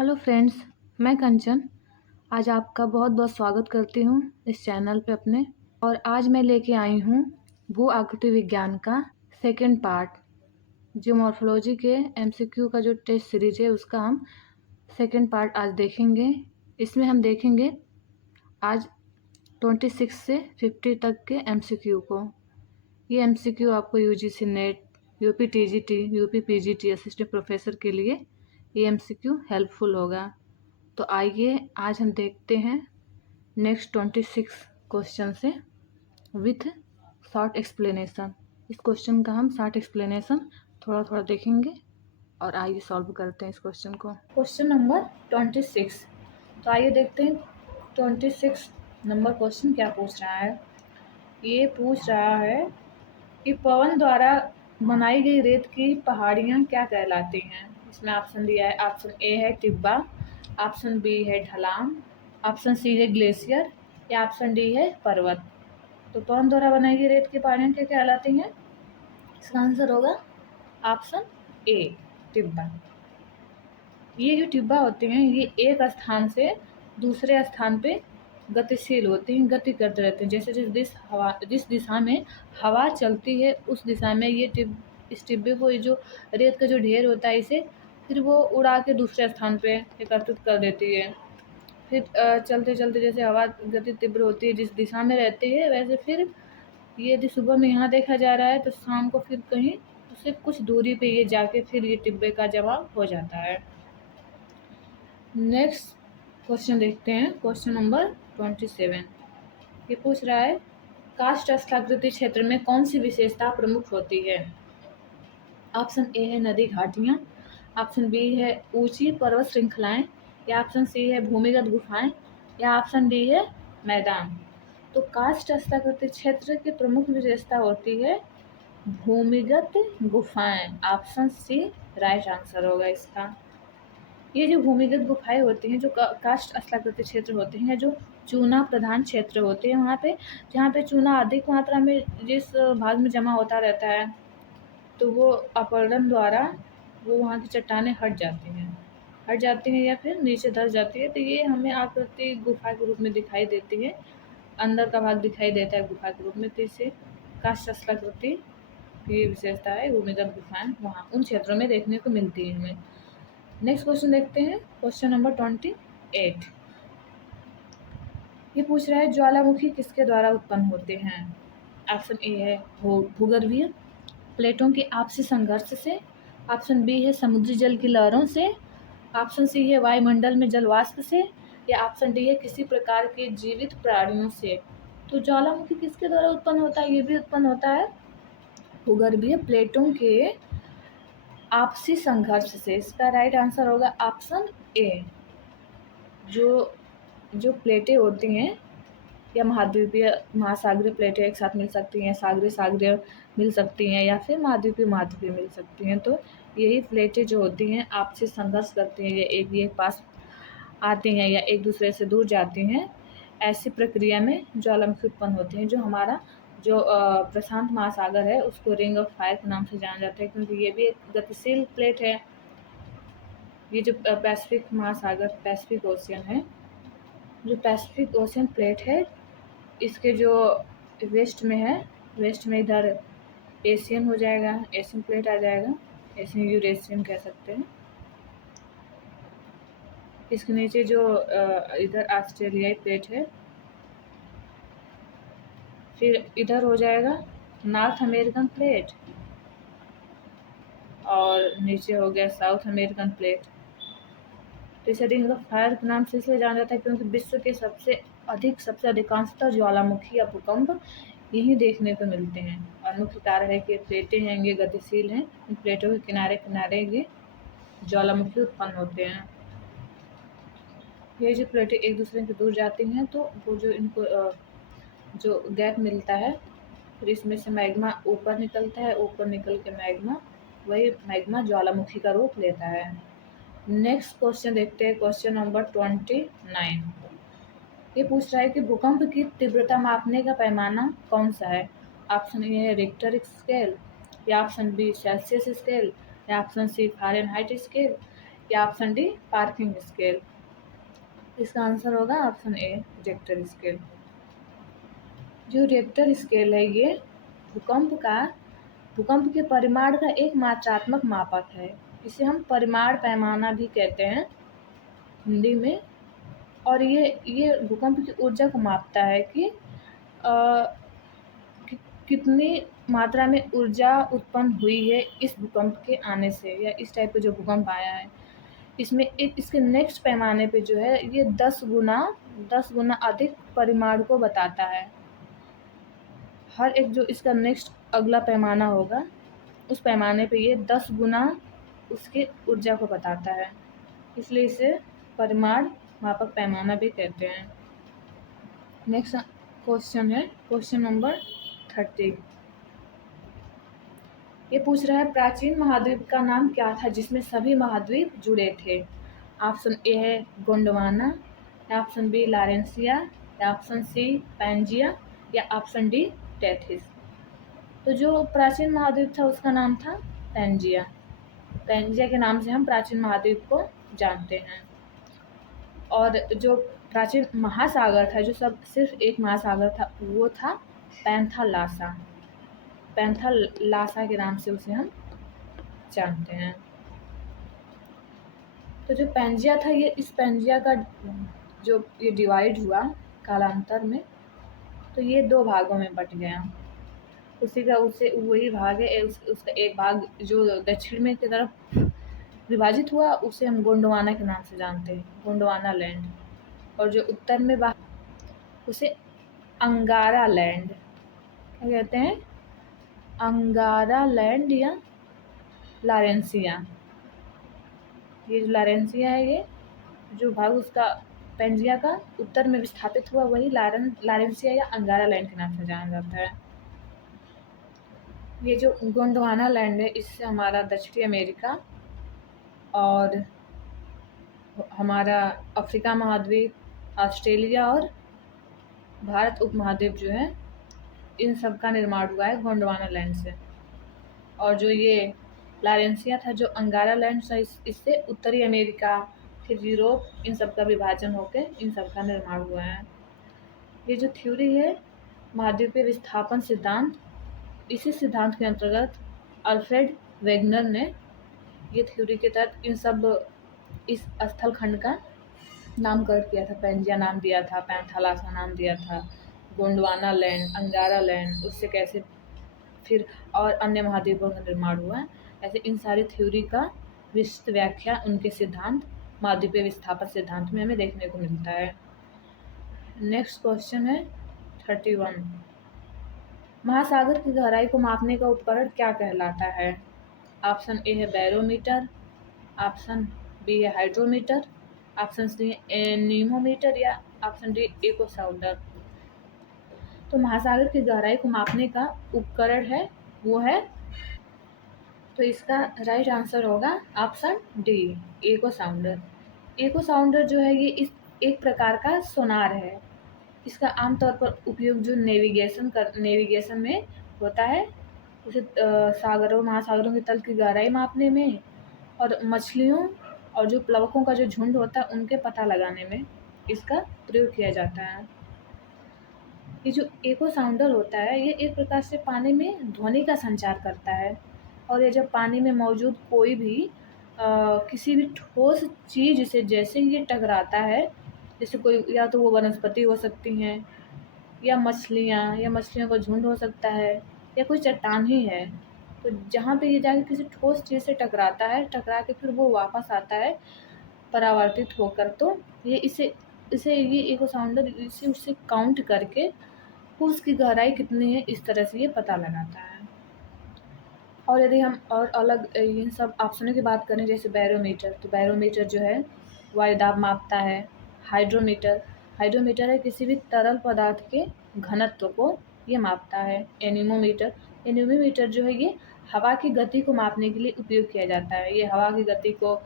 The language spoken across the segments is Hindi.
हेलो फ्रेंड्स, मैं कंचन आज आपका बहुत बहुत स्वागत करती हूँ इस चैनल पे अपने। और आज मैं लेके आई हूँ भू आकृति विज्ञान का सेकंड पार्ट। जो मॉर्फोलॉजी के एमसीक्यू का जो टेस्ट सीरीज है उसका हम सेकंड पार्ट आज देखेंगे। इसमें हम देखेंगे आज 26 से 50 तक के एमसीक्यू को। ये एमसीक्यू आपको UGC net, UP TGT, UP PGT assistant professor के लिए ये एमसीक्यू हेल्पफुल होगा। तो आइए आज हम देखते हैं नेक्स्ट 26 क्वेश्चन से विथ शॉर्ट एक्सप्लेनेशन। इस क्वेश्चन का हम शॉर्ट एक्सप्लेनेशन थोड़ा थोड़ा देखेंगे और आइए सॉल्व करते हैं इस क्वेश्चन को। Question number 26। तो आइए देखते हैं 26 नंबर क्वेश्चन क्या पूछ रहा है। ये पूछ रहा है कि पवन द्वारा बनाई गई रेत की पहाड़ियाँ क्या कहलाती हैं। इसमें ऑप्शन दिया है। ऑप्शन ए है टिब्बा, ऑप्शन बी है ढलान, ऑप्शन सी है ग्लेशियर या ऑप्शन डी है पर्वत। तो पवन द्वारा बनाई गई रेत की पहाड़ियाँ क्या कहलाती हैं? इसका आंसर होगा ऑप्शन ए टिब्बा। ये जो टिब्बा होते हैं ये एक स्थान से दूसरे स्थान पे गतिशील होते हैं, गति करते रहते हैं। जैसे जिस दिशा में हवा चलती है उस दिशा में इस टिब्बे को, ये जो रेत का जो ढेर होता है, इसे फिर वो उड़ा के दूसरे स्थान पे एकत्रित कर देती है। फिर चलते चलते जैसे हवा गति तीव्र होती है जिस दिशा में रहती है, वैसे फिर ये यदि सुबह में यहाँ देखा जा रहा है तो शाम को फिर कहीं उससे कुछ दूरी पे ये जाके फिर ये टिब्बे का जवाब हो जाता है। नेक्स्ट क्वेश्चन देखते हैं। Question number 27। ये पूछ रहा है काष्ठ स्थलाकृति क्षेत्र में कौन सी विशेषता प्रमुख होती है। ऑप्शन ए है नदी घाटियाँ, ऑप्शन बी है ऊंची पर्वत श्रृंखलाएं, या ऑप्शन सी है भूमिगत गुफाएं, या ऑप्शन डी है मैदान। तो काष्ठ स्थलाकृति क्षेत्र की प्रमुख विशेषता होती है भूमिगत गुफाएं। ऑप्शन सी राइट आंसर होगा इसका। ये जो भूमिगत गुफाएं होती हैं, जो काष्ठ स्थलाकृति क्षेत्र होते हैं, जो चूना प्रधान क्षेत्र होते हैं, वहाँ पे जहाँ पे चूना अधिक मात्रा में जिस भाग में जमा होता रहता है, तो वो अपरदन द्वारा वो वहाँ की चट्टानें हट जाती हैं या फिर नीचे धस जाती है। तो ये हमें आकृति गुफा के रूप में दिखाई देती है, अंदर का भाग दिखाई देता है गुफा के रूप में। तो इसे काष्ठ स्थलाकृति की विशेषता है भूमिगत गुफाएं वहाँ उन क्षेत्रों में देखने को मिलती है हमें। नेक्स्ट क्वेश्चन देखते हैं। Question number 28। ये पूछ रहा है ज्वालामुखी किसके द्वारा उत्पन्न होते हैं। ऑप्शन ए है भूगर्भीय प्लेटों के आपसी संघर्ष से, ऑप्शन बी है समुद्री जल की लहरों से, ऑप्शन सी है वायुमंडल में जल वाष्प से, या ऑप्शन डी है किसी प्रकार के जीवित प्राणियों से। तो ज्वालामुखी किसके द्वारा उत्पन्न होता है? ये भी उत्पन्न होता है भूगर्भीय प्लेटों के आपसी संघर्ष से। इसका राइट आंसर होगा ऑप्शन ए। जो प्लेटें होती हैं या महाद्वीपीय महासागरीय प्लेटें एक साथ मिल सकती हैं, सागरीय मिल सकती हैं, या फिर महाद्वीपीय मिल सकती हैं। तो यही प्लेटें जो होती हैं आपसी संघर्ष करती हैं, या एक पास आती हैं या एक दूसरे से दूर जाती हैं। ऐसी प्रक्रिया में ज्वालामुखी उत्पन्न होती हैं। जो हमारा जो प्रशांत महासागर है उसको रिंग ऑफ फायर के नाम से जाना जाता है, क्योंकि ये भी एक गतिशील प्लेट है। ये जो पैसिफिक महासागर, पैसिफिक ओशियन है, जो पैसिफिक ओशियन प्लेट है, इसके जो वेस्ट में इधर एशियन हो जाएगा, एशियन प्लेट आ जाएगा, एशियन यूरेशियन कह सकते हैं। इसके नीचे जो इधर ऑस्ट्रेलियाई प्लेट है, फिर इधर हो जाएगा नॉर्थ अमेरिकन प्लेट, और नीचे हो गया साउथ अमेरिकन प्लेट। तो इसे रिंग ऑफ फायर के नाम से इसलिए जाना जाता है क्योंकि विश्व के सबसे अधिकांशतः ज्वालामुखी या भूकंप यही देखने को मिलते हैं। और मुख्य कारण है कि प्लेटें हैं ये गतिशील हैं, इन प्लेटों के किनारे किनारे ये ज्वालामुखी उत्पन्न होते हैं। ये जो प्लेटें एक दूसरे के दूर जाती हैं तो वो जो इनको जो गैप मिलता है, फिर इसमें से मैग्मा ऊपर निकलता है, ऊपर निकल के मैग्मा ज्वालामुखी का रूप लेता है। नेक्स्ट क्वेश्चन देखते हैं। Question number 29। ये पूछ रहा है कि भूकंप की तीव्रता मापने का पैमाना कौन सा है। ऑप्शन ए है रिक्टर स्केल, या ऑप्शन बी सेल्सियस स्केल, या ऑप्शन सी फ़ारेनहाइट स्केल, या ऑप्शन डी पार्किंग स्केल। इसका आंसर होगा ऑप्शन ए रिक्टर स्केल। जो रिक्टर स्केल है ये भूकंप के परिमाण का एक मात्रात्मक मापक है। इसे हम परिमाण पैमाना भी कहते हैं हिंदी में। और ये भूकंप की ऊर्जा को मापता है कि कितनी मात्रा में ऊर्जा उत्पन्न हुई है इस भूकंप के आने से, या इस टाइप का जो भूकंप आया है इसमें इसके नेक्स्ट पैमाने पे जो है ये 10 गुना अधिक परिमाण को बताता है। हर एक जो इसका नेक्स्ट अगला पैमाना होगा उस पैमाने पे ये 10 गुना उसके ऊर्जा को बताता है, इसलिए इसे परिमाण मापक पैमाना भी कहते हैं। नेक्स्ट क्वेश्चन है क्वेश्चन नंबर 30। ये पूछ रहा है प्राचीन महाद्वीप का नाम क्या था जिसमें सभी महाद्वीप जुड़े थे। ऑप्शन ए है गोंडवाना, या ऑप्शन बी लारेंसिया, या ऑप्शन सी पैंजिया, या ऑप्शन डी टेथिस। तो जो प्राचीन महाद्वीप था उसका नाम था पैंजिया। पैंजिया के नाम से हम प्राचीन महाद्वीप को जानते हैं। और जो प्राचीन महासागर था, जो सब सिर्फ एक महासागर था, वो था पैंथालासा। पैंथालासा के नाम से उसे हम जानते हैं। तो जो पैंजिया था, ये इस पैंजिया का जो ये डिवाइड हुआ कालांतर में, तो ये 2 भागों में बट गया। उसी का उससे वही भाग है, उसका एक भाग जो दक्षिण में की तरफ विभाजित हुआ उसे हम गोंडवाना के नाम से जानते हैं, गोंडवाना लैंड। और जो उत्तर में उसे अंगारा लैंड क्या कहते हैं, अंगारा लैंड या लारेंसिया। ये जो लारेंसिया है, ये जो भाग उसका पैंजिया का उत्तर में विस्थापित हुआ वही लारेंसिया या अंगारा लैंड के नाम से जाना जाता है। ये जो गोंडवाना लैंड है इससे हमारा दक्षिणी अमेरिका और हमारा अफ्रीका महाद्वीप, ऑस्ट्रेलिया और भारत उपमहाद्वीप जो है, इन सब का निर्माण हुआ है गोंडवाना लैंड से। और जो ये लारेंसिया था, जो अंगारा लैंड था, इससे उत्तरी अमेरिका, फिर यूरोप, इन सब का विभाजन होकर इन सब का निर्माण हुआ है। ये जो थ्योरी है महाद्वीपीय विस्थापन सिद्धांत, इसी सिद्धांत के अंतर्गत अल्फ्रेड वेगनर ने ये थ्योरी के तहत इस स्थल खंड का नामकरण किया था। पैंजिया नाम दिया था, पैंथालासा नाम दिया था, गोंडवाना लैंड, अंगारा लैंड, उससे कैसे फिर और अन्य महाद्वीपों का निर्माण हुआ। ऐसे इन सारी थ्योरी का विस्तृत व्याख्या उनके सिद्धांत महाद्वीपीय विस्थापन सिद्धांत में हमें देखने को मिलता है। नेक्स्ट क्वेश्चन है 31। महासागर की गहराई को मापने का उपकरण क्या कहलाता है। ऑप्शन ए है बैरोमीटर, ऑप्शन बी है हाइड्रोमीटर, ऑप्शन सी है एनीमोमीटर, या ऑप्शन डी इको साउंडर। तो महासागर की गहराई को मापने का उपकरण है वो है, तो इसका राइट आंसर होगा option D echo sounder. Echo sounder जो है ये इस एक प्रकार का सोनार है। इसका आमतौर पर उपयोग जो नेविगेशन में होता है, उसे सागरों महासागरों के तल की गहराई मापने में, और मछलियों और जो प्लवकों का जो झुंड होता है उनके पता लगाने में इसका प्रयोग किया जाता है। ये जो इको साउंडर होता है ये एक प्रकार से पानी में ध्वनि का संचार करता है। और ये जब पानी में मौजूद कोई भी किसी भी ठोस चीज़ से जैसे ही ये टकराता है, जैसे कोई, या तो वो वनस्पति हो सकती हैं, या मछलियों का झुंड हो सकता है, या कोई चट्टान ही है, तो जहाँ पे ये जाके किसी ठोस चीज़ से टकराता है, टकरा के फिर वो वापस आता है परावर्तित होकर, तो ये इसे ये इको साउंडर इसे उससे काउंट करके उसकी गहराई कितनी है इस तरह से ये पता लगाता है। और यदि हम और अलग इन सब ऑप्शनों की बात करें, जैसे बैरोमीटर, तो बैरोमीटर जो है वायुदाब मापता है। हाइड्रोमीटर है किसी भी तरल पदार्थ के घनत्व को ये मापता है। एनीमोमीटर जो है ये हवा की गति को मापने के लिए उपयोग किया जाता है। ये हवा की गति को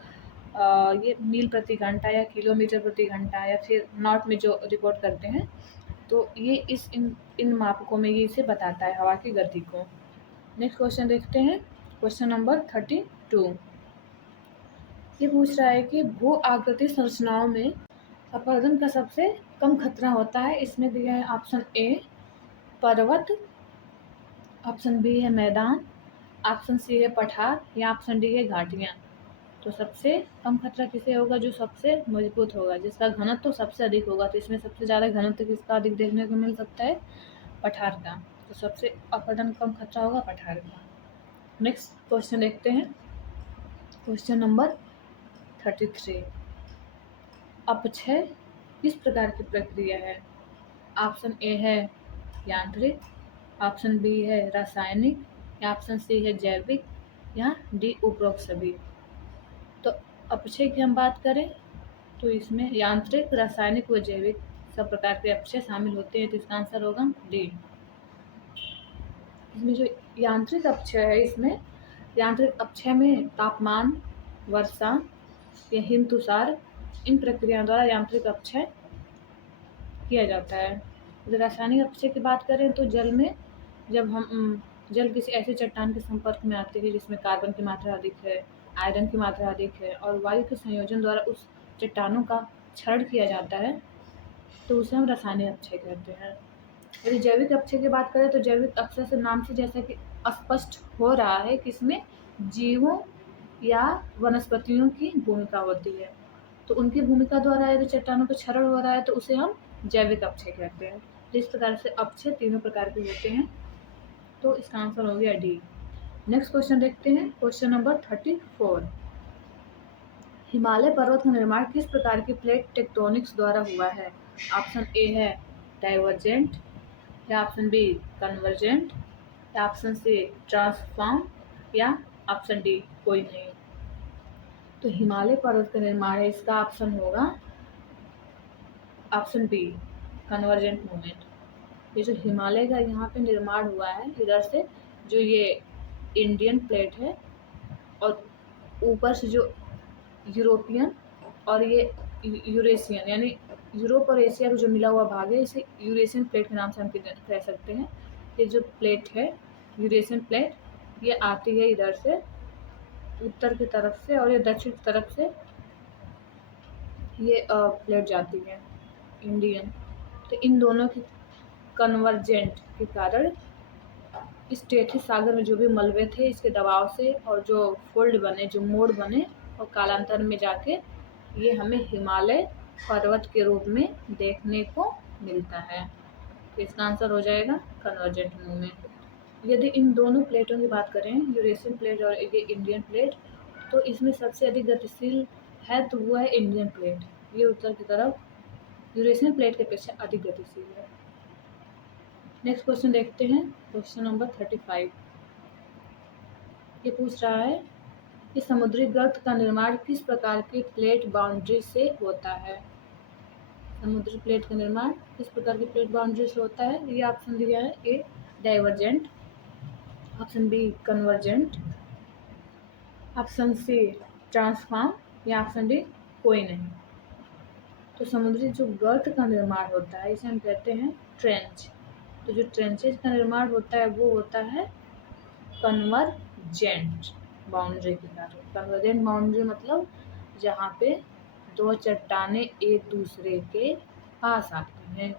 ये मील प्रति घंटा या किलोमीटर प्रति घंटा या फिर नॉट में जो रिपोर्ट करते हैं, तो ये इन मापकों में ये इसे बताता है हवा की गति को। नेक्स्ट क्वेश्चन देखते हैं, क्वेश्चन नंबर 32। ये पूछ रहा है कि भू आकृति संरचनाओं में अपरदन का सबसे कम खतरा होता है। इसमें दिया है ऑप्शन ए पर्वत, ऑप्शन बी है मैदान, ऑप्शन सी है पठार या ऑप्शन डी है घाटियाँ। तो सबसे कम खतरा किसे होगा? जो सबसे मजबूत होगा, जिसका घनत्व तो सबसे अधिक होगा। तो इसमें सबसे ज़्यादा घनत्व किसका अधिक देखने को मिल सकता है? पठार का। तो सबसे अपरदन कम खतरा होगा पठार का। नेक्स्ट क्वेश्चन देखते हैं। Question number 33। अपक्षय किस प्रकार की प्रक्रिया है? ऑप्शन ए है यांत्रिक, ऑप्शन बी है रासायनिक या ऑप्शन सी है जैविक या डी उपरोक्त सभी। तो अपक्षय की हम बात करें तो इसमें यांत्रिक, रासायनिक व जैविक सब प्रकार के अपक्षय शामिल होते हैं। तो इसका आंसर होगा डी। इसमें जो यांत्रिक अपक्षय है, इसमें यांत्रिक अपक्षय में तापमान, वर्षा या हिमतुषार, इन प्रक्रियाओं द्वारा यांत्रिक अपक्षय किया जाता है। यदि रासायनिक अपक्षय की बात करें तो जल में जब हम जल किसी ऐसे चट्टान के संपर्क में आते हैं जिसमें कार्बन की मात्रा अधिक है, आयरन की मात्रा अधिक है और वायु के संयोजन द्वारा उस चट्टानों का क्षरण किया जाता है, तो उसे हम रासायनिक अपक्षय कहते हैं। यदि जैविक अपक्षय की बात करें तो जैविक अपक्षय से नाम से जैसा कि स्पष्ट हो रहा है कि इसमें जीवों या वनस्पतियों की भूमिका होती है। तो उनकी भूमिका द्वारा यदि चट्टानों का क्षरण हो रहा है तो उसे हम जैविक अपक्षय कहते हैं। जिस प्रकार से अपक्षय तीनों प्रकार के होते हैं। तो इसका आंसर हो गया डी। नेक्स्ट क्वेश्चन देखते हैं। Question number 34। हिमालय पर्वत का निर्माण किस प्रकार की प्लेट टेक्टोनिक्स द्वारा हुआ है? ऑप्शन ए है डाइवर्जेंट या ऑप्शन बी कन्वर्जेंट या ऑप्शन सी ट्रांसफॉर्म या ऑप्शन डी कोई नहीं। तो हिमालय पर्वत का निर्माण है, इसका ऑप्शन होगा ऑप्शन बी कन्वर्जेंट मूवमेंट। ये जो हिमालय का यहाँ पे निर्माण हुआ है, इधर से जो ये इंडियन प्लेट है और ऊपर से जो यूरोपियन और ये यूरेशियन, यानी यूरोप और एशिया का जो मिला हुआ भाग है, इसे यूरेशियन प्लेट के नाम से हम कह सकते हैं। ये जो प्लेट है यूरेशियन प्लेट, ये आती है इधर से उत्तर की तरफ से और ये दक्षिण की तरफ से ये प्लेट जाती है इंडियन। तो इन दोनों की कन्वर्जेंट के कारण इस टेथी सागर में जो भी मलबे थे, इसके दबाव से और जो फोल्ड बने, जो मोड़ बने और कालांतर में जाके ये हमें हिमालय पर्वत के रूप में देखने को मिलता है। तो इसका आंसर हो जाएगा कन्वर्जेंट मूवमेंट। यदि इन दोनों प्लेटों की बात करें, यूरेशियन प्लेट और ये इंडियन प्लेट, तो इसमें सबसे अधिक गतिशील है तो वो है इंडियन प्लेट। ये उत्तर की तरफ यूरेशियन प्लेट के अपेक्षा अधिक गतिशील है। नेक्स्ट क्वेश्चन देखते हैं। Question number 35। ये पूछ रहा है कि समुद्री गर्त का निर्माण किस प्रकार की प्लेट बाउंड्री से होता है? समुद्री प्लेट का निर्माण किस प्रकार की प्लेट बाउंड्री से होता है? ये ऑप्शन दिया है A divergent, option B convergent, option C transform या ऑप्शन डी कोई नहीं। तो समुद्री जो गर्त का निर्माण होता है इसे हम कहते हैं ट्रेंच। तो जो ट्रेंचेज का निर्माण होता है वो होता है कन्वर्जेंट बाउंड्री के कारण। कन्वर्जेंट बाउंड्री मतलब जहाँ पे दो चट्टानें एक दूसरे के पास आती हैं,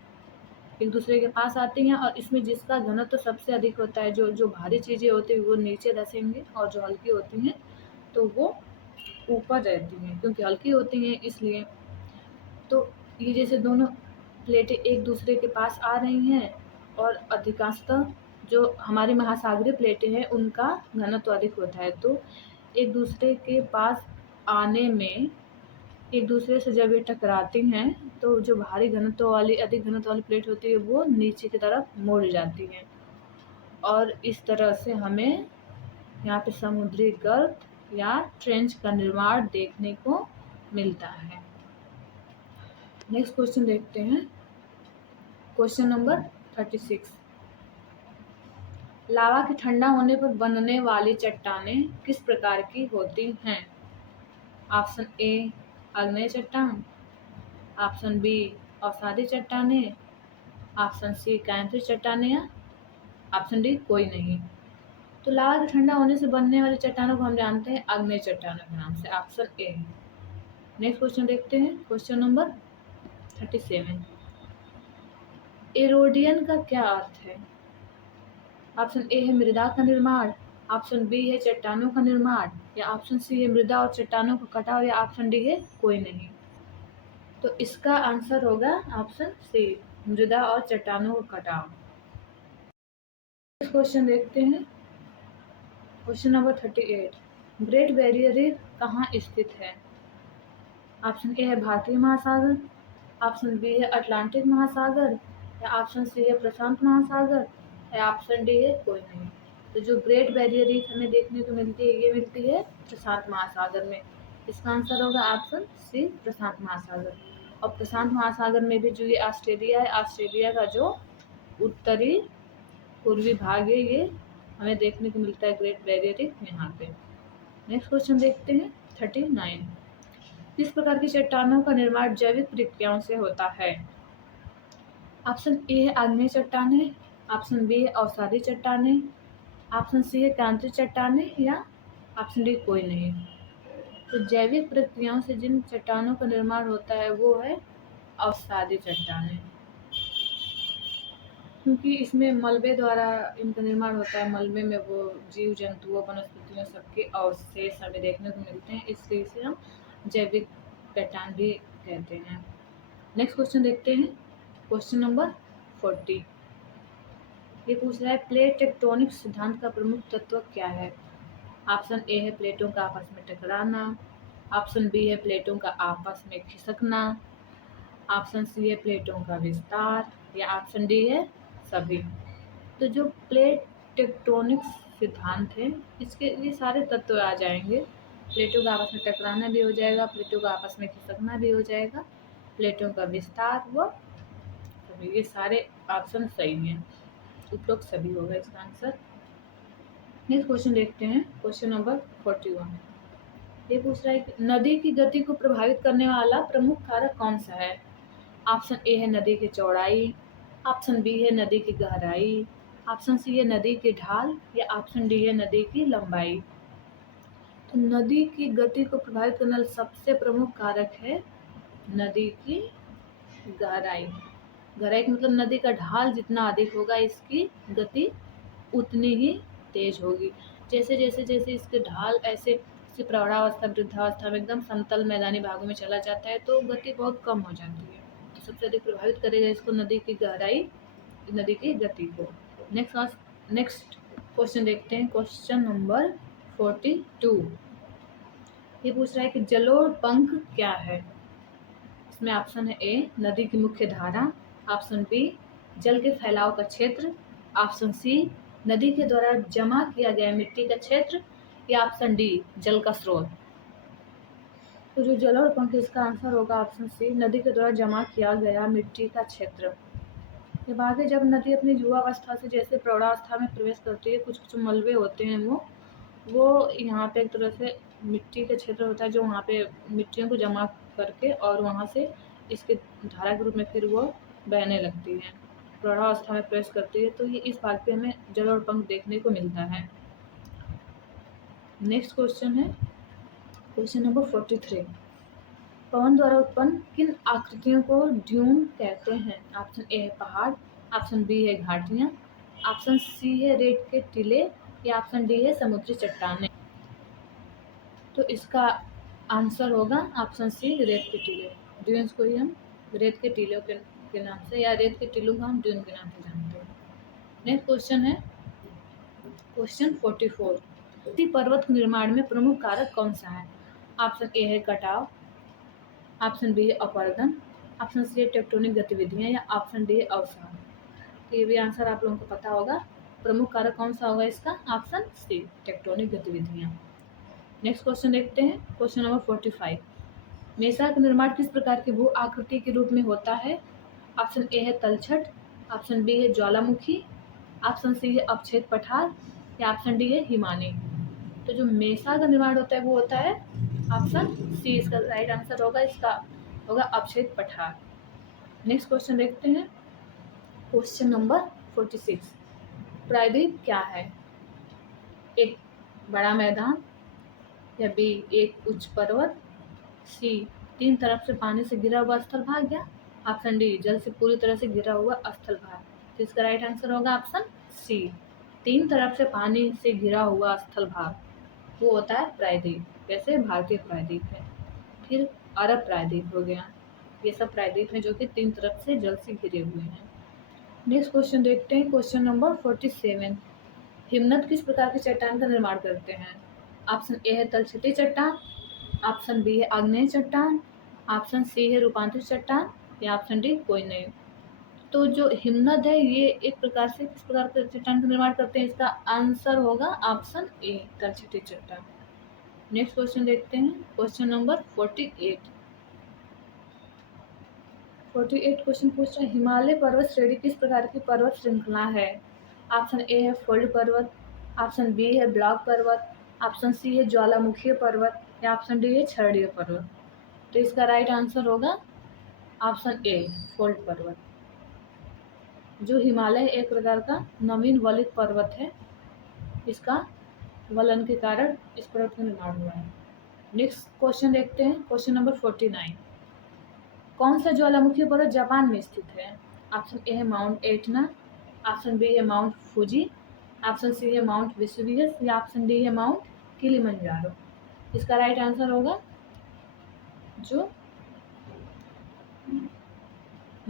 एक दूसरे के पास आती हैं और इसमें जिसका घनत्व तो सबसे अधिक होता है, जो भारी चीज़ें होती हैं वो नीचे धसेंगे और जो हल्की होती हैं तो वो ऊपर रहती हैं, क्योंकि हल्की होती हैं इसलिए। तो ये जैसे दोनों प्लेटें एक दूसरे के पास आ रही हैं और अधिकांशतः जो हमारी महासागरीय प्लेटें हैं उनका घनत्व अधिक होता है, तो एक दूसरे के पास आने में एक दूसरे से जब ये टकराती हैं तो जो भारी घनत्व वाली, अधिक घनत्व वाली प्लेट होती है वो नीचे की तरफ मुड़ जाती हैं और इस तरह से हमें यहाँ पे समुद्री गर्त या ट्रेंच का निर्माण देखने को मिलता है। नेक्स्ट क्वेश्चन देखते हैं। Question number 36। लावा के ठंडा होने पर बनने वाली चट्टानें किस प्रकार की होती हैं? ऑप्शन ए आग्नेय चट्टान, ऑप्शन बी अवसादी चट्टानें, ऑप्शन सी कैंथरी चट्टानें या ऑप्शन डी कोई नहीं। तो लावा के ठंडा होने से बनने वाली चट्टानों को हम जानते हैं आग्नेय चट्टानों के नाम से, ऑप्शन ए। नेक्स्ट क्वेश्चन देखते हैं, क्वेश्चन नंबर 37। एरोडियन का क्या अर्थ है? ऑप्शन ए है मृदा का निर्माण, ऑप्शन बी है चट्टानों का निर्माण, या ऑप्शन सी है मृदा और चट्टानों का कटाव, या ऑप्शन डी है कोई नहीं। तो इसका आंसर होगा ऑप्शन सी, मृदा और चट्टानों का कटाव। क्वेश्चन देखते हैं, question number 38। Great barrier reef कहाँ स्थित है? ऑप्शन ए है भारतीय महासागर, ऑप्शन बी है अटलांटिक महासागर, या ऑप्शन सी है प्रशांत महासागर, या ऑप्शन डी है कोई नहीं। तो जो ग्रेट बैरियर रीफ हमें देखने को मिलती है, ये मिलती है प्रशांत महासागर में। इसका आंसर होगा ऑप्शन सी, प्रशांत महासागर। और प्रशांत महासागर में भी जो ये ऑस्ट्रेलिया है, ऑस्ट्रेलिया का जो उत्तरी पूर्वी भाग है, ये हमें देखने को मिलता है ग्रेट बैरियर रीफ यहाँ पे। नेक्स्ट क्वेश्चन देखते हैं 39। किस प्रकार की चट्टानों का निर्माण जैविक प्रक्रियाओं से होता है? ऑप्शन ए है आग्नेय चट्टानें, ऑप्शन बी है अवसादी चट्टानें, ऑप्शन सी है क्रांतीय चट्टानें, या ऑप्शन डी कोई नहीं। तो जैविक प्रक्रियाओं से जिन चट्टानों का निर्माण होता है वो है अवसादी चट्टानें, क्योंकि इसमें मलबे द्वारा इनका निर्माण होता है। मलबे में वो जीव जंतुओं, वनस्पतियों सबके अवशेष हमें देखने को मिलते हैं, इसलिए इसे हम जैविक चट्टान भी कहते हैं। नेक्स्ट क्वेश्चन देखते हैं, क्वेश्चन नंबर 40। ये पूछ रहा है प्लेट टेक्टोनिक सिद्धांत का प्रमुख तत्व क्या है? ऑप्शन ए है प्लेटों का आपस में टकराना, ऑप्शन बी है प्लेटों का आपस में खिसकना, ऑप्शन सी है प्लेटों का विस्तार, या ऑप्शन डी है सभी। तो जो प्लेट टेक्टोनिक सिद्धांत है, इसके ये सारे तत्व आ जाएंगे। प्लेटों का आपस में टकराना भी हो जाएगा, प्लेटों का आपस में खिसकना भी हो जाएगा, प्लेटों का विस्तार व सभी, ये सारे ऑप्शन सही हैं। उपरोक्त सभी होगा इसका आंसर। नेक्स्ट क्वेश्चन देखते हैं, क्वेश्चन नंबर 41। ये पूछ रहा है कि नदी की गति को प्रभावित करने वाला प्रमुख कारक कौन सा है? ऑप्शन ए है नदी की चौड़ाई, ऑप्शन बी है नदी की गहराई, ऑप्शन सी है नदी की ढाल, या ऑप्शन डी है नदी की लंबाई। तो नदी की गति को प्रभावित करने वाला सबसे प्रमुख कारक है नदी की गहराई। गहराई का मतलब नदी का ढाल जितना अधिक होगा, इसकी गति उतनी ही तेज होगी। जैसे जैसे जैसे इसके ढाल ऐसे प्रौढ़ावस्था वृद्धावस्था में एकदम समतल मैदानी भागों में चला जाता है, तो गति बहुत कम हो जाती है। तो सबसे अधिक प्रभावित करेगा इसको नदी की गहराई, नदी की गति को। नेक्स्ट क्वेश्चन देखते हैं, क्वेश्चन नंबर 42। ये पूछ रहा है कि जलोढ़ पंख क्या है? इसमें ऑप्शन है ए नदी की मुख्य धारा, ऑप्शन बी जल के फैलाव का क्षेत्र, ऑप्शन सी नदी के द्वारा जमा किया गया मिट्टी का क्षेत्र, या ऑप्शन डी जल का स्रोत। तो जो जलोढ़ पंख, इसका आंसर होगा ऑप्शन सी, नदी के द्वारा जमा किया गया मिट्टी का क्षेत्र। जब आगे जब नदी अपनी युवावस्था से जैसे प्रौढ़ावस्था में प्रवेश करती है, कुछ कुछ मलबे होते हैं वो यहाँ पे एक तरह से मिट्टी का क्षेत्र होता है, जो वहाँ पे मिट्टियों को जमा करके और वहाँ से इसके धारा के रूप में फिर वो बहने लगती है, प्रौढ़ावस्था में प्रवेश करती है। तो ये इस भाग पे हमें जलोढ़ पंख देखने को मिलता है। नेक्स्ट क्वेश्चन है क्वेश्चन नंबर 43। पवन द्वारा उत्पन्न किन आकृतियों को ड्यून कहते हैं? ऑप्शन ए है पहाड़, ऑप्शन बी है घाटियाँ, ऑप्शन सी है रेत के टीले, या ऑप्शन डी है समुद्री चट्टानें। तो इसका आंसर होगा ऑप्शन सी रेत के टीले। ड्यून्स को ही हम रेत के टीलों के नाम से, या रेत के टीलों को हम ड्यून के नाम से जानते हैं। नेक्स्ट क्वेश्चन है क्वेश्चन 44। पर्वत निर्माण में प्रमुख कारक कौन सा है? ऑप्शन ए है कटाव, ऑप्शन बी है अपरदन, ऑप्शन सी है टेक्टोनिक गतिविधियां, या ऑप्शन डी है अवसाद। तो ये भी आंसर आप लोगों को पता होगा। प्रमुख कारक कौन सा होगा इसका? ऑप्शन सी टेक्टोनिक गतिविधियां। नेक्स्ट क्वेश्चन देखते हैं, क्वेश्चन नंबर 45। मेसा का निर्माण किस प्रकार की भू आकृति के रूप में होता है? ऑप्शन ए है तलछट, ऑप्शन बी है ज्वालामुखी, ऑप्शन सी है अवच्छेद पठार, या ऑप्शन डी है हिमानी। तो जो मेसा का निर्माण होता है वो होता है ऑप्शन सी, इसका राइट आंसर होगा, इसका होगा अवच्छेद पठार। नेक्स्ट क्वेश्चन देखते हैं, क्वेश्चन नंबर 46। प्रायद्वीप क्या है? एक बड़ा मैदान, या बी एक उच्च पर्वत, सी तीन तरफ से पानी से घिरा हुआ स्थल भाग, या ऑप्शन डी जल से पूरी तरह से घिरा हुआ स्थल भाग। तो इसका राइट आंसर होगा ऑप्शन सी, तीन तरफ से पानी से घिरा हुआ स्थल भाग, वो होता है प्रायद्वीप। जैसे भारतीय प्रायद्वीप है, फिर अरब प्रायद्वीप हो गया, ये सब प्रायद्वीप है जो कि तीन तरफ से जल से घिरे हुए हैं। नेक्स्ट क्वेश्चन देखते हैं, क्वेश्चन नंबर 47। हिमनद किस प्रकार की चट्टान का निर्माण करते हैं? ऑप्शन ए है तलछटी चट्टान, ऑप्शन बी है आग्नेय चट्टान, ऑप्शन सी है रूपांतरित चट्टान, या ऑप्शन डी कोई नहीं। तो जो हिमनद है ये एक प्रकार से किस प्रकार के चट्टान का निर्माण करते हैं? इसका आंसर होगा ऑप्शन ए तलछटी चट्टान। नेक्स्ट क्वेश्चन देखते हैं, क्वेश्चन नंबर 48। 48 क्वेश्चन पूछ रहे हैं, हिमालय पर्वत श्रेणी किस प्रकार की पर्वत श्रृंखला है? ऑप्शन ए है फोल्ड पर्वत, ऑप्शन बी है ब्लॉक पर्वत, ऑप्शन सी है ज्वालामुखीय पर्वत, या ऑप्शन डी है क्षरणीय पर्वत। तो इसका राइट आंसर होगा ऑप्शन ए फोल्ड पर्वत। जो हिमालय एक प्रकार का नवीन वलित पर्वत है, इसका वलन के कारण इस पर्वत का निर्माण हुआ है। नेक्स्ट क्वेश्चन देखते हैं, क्वेश्चन नंबर 49। कौन सा ज्वालामुखी पर्वत जापान में स्थित है? ऑप्शन ए है माउंट एटना, ऑप्शन बी है माउंट फूजी, ऑप्शन सी है माउंट वेसुवियस, या ऑप्शन डी है माउंट किलिमंजारो। इसका राइट आंसर होगा जो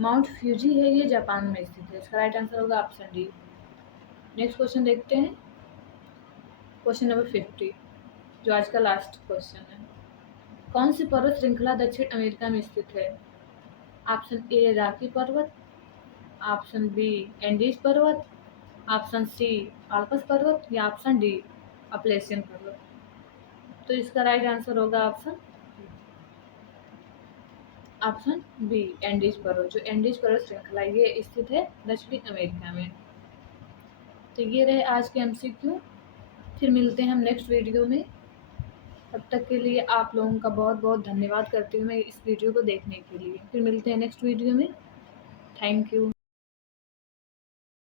माउंट फ्यूजी है ये जापान में स्थित है। इसका राइट आंसर होगा ऑप्शन डी। नेक्स्ट क्वेश्चन देखते हैं, क्वेश्चन नंबर 50, जो आज का लास्ट क्वेश्चन है। कौन सी पर्वत श्रृंखला दक्षिण अमेरिका में स्थित है? ऑप्शन ए रॉकी पर्वत, ऑप्शन बी एंडीज पर्वत, ऑप्शन सी आल्पस पर्वत, या ऑप्शन डी अपलेशियन पर्वत। तो इसका राइट आंसर होगा ऑप्शन बी एंडीज पर्वत। जो एंडीज पर्वत श्रृंखला ये स्थित है दक्षिणी अमेरिका में। तो ये रहे आज के एमसीक्यू। फिर मिलते हैं हम नेक्स्ट वीडियो में। तब तक के लिए आप लोगों का बहुत बहुत धन्यवाद करती हूँ मैं इस वीडियो को देखने के लिए। फिर मिलते हैं नेक्स्ट वीडियो में। Thank you.